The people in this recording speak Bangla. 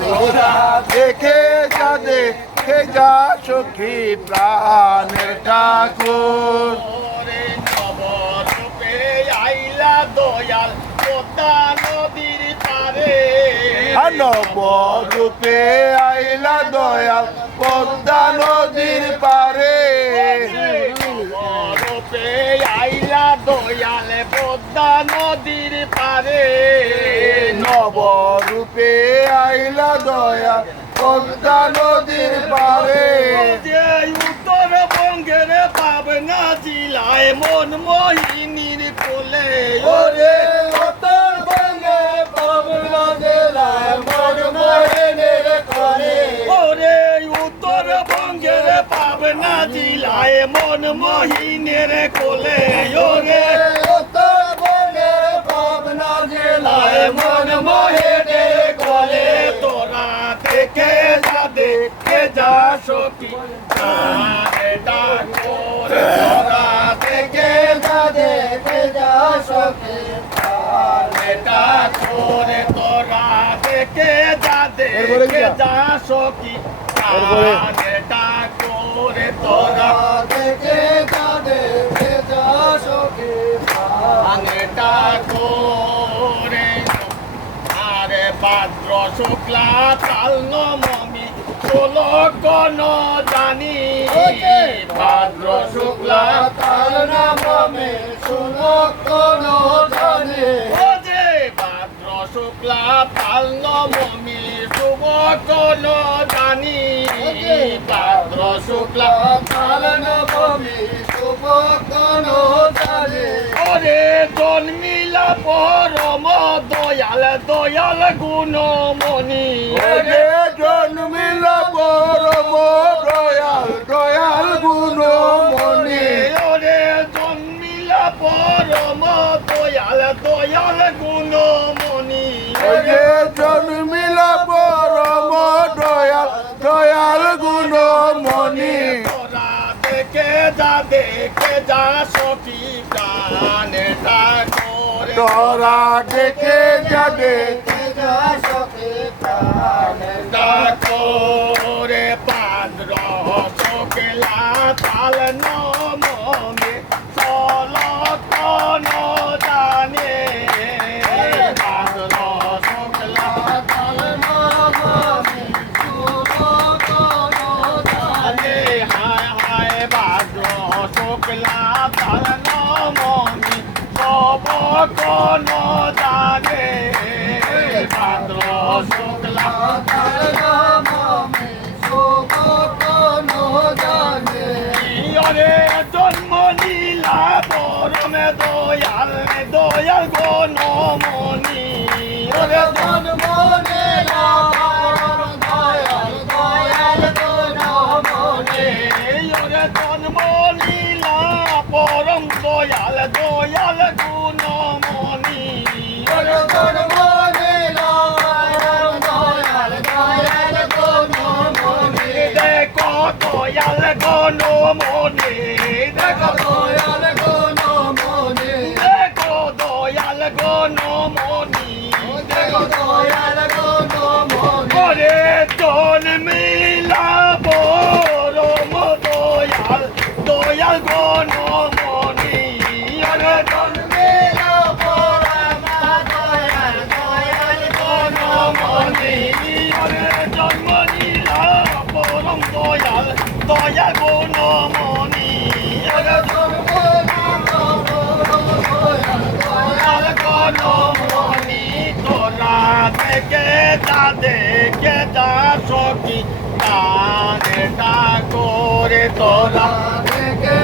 তোরা দেখে যা দেখে যা সখী প্রাণের ঠাকুর নবরূপে আইলা দয়াল পদ্মা নদীর পারে নবরূপে আইলা দয়াল পদ্মা নদীর পারে নবরূপে আইলা দয়াল পদ্মা নদীর পারে নবরূপে আইলা দয়াল পদ্মা নদীর পারে যে উত্তরবঙ্গের পাবনা জেলায় মন মোহিনীর কোলে ওরে উত্তরবঙ্গে পাবনা জেলায় মন মোহিনীর কোলে ওরে উত্তরবঙ্গের পাবনা জেলায় মন মোহিনীর কোলে ওরে উত্তরবঙ্গে পাবনা জেলায় মন মোহিনীর কোলে তোরা দেখে যা সখী তোরা দেখে যা সখী তোরা দেখে যা সখী করে তোরা দেখে যা সখী আঙটা করে আরে ভাদ্র শুক্লা কাল নবমী ষোলো কোন জানি ভাদ্র শুক্লা কাল নবমী শুনো কোন জানে ও যে ভাদ্র শুক্লা কাল নবমী শুভ কোন জানি ভাদ্র শুক্লা কাল নবমী শুভ কোন জানে ওরে জন্মিলা পরম দয়াল দয়াল গুণমণি ওরে জন্মিল পরম দয়াল দয়াল গুণমণি ওরে জন্মিলা পরম দয়াল দয়াল গুণমণি ওরে জন্মিল পরম দয়াল দয়াল গুণমণি তোরা দেখে যা সখী প্রাণটা করে তোরা দেখে যা সখী করে পাদ্র শুক্লা তাল নবমী ষোলো কোন জানে পাদ্র শুক্লা তাল নবমী জানে হায় হায় পাদ্র শুক্লা তাল নবমী সব কোন জানে পাদ্র শুক্লা ইয়রে জন্ম নীলা পরমে দয়াল দয়াল গণমণি ওরে জন্ম নীলা দয়াল দয়াল গণমণি ওরে জন্ম নীলা পরম দয়াল দয়াল গুণমণি ওরে জন্ম নীলা দয়াল দয়াল গুণমণি দেখো দয়াল গুণমণি দেখো দয়াল গুণমণি দেখো দয়াল গুণমণি দেখো দয়াল গুণমণি ওরে জন্মিলা পরম দয়াল দয়াল গুণমণি ওরে জন্মিলা পরম দয়াল দয়াল গুণমণি ওরে জন্মিলা পরম দয়াল দয়াল গুণমণি ওরে দয়াল গুণমণি তোরা দেখে যা সখী কানেটা করে তোরা দেখে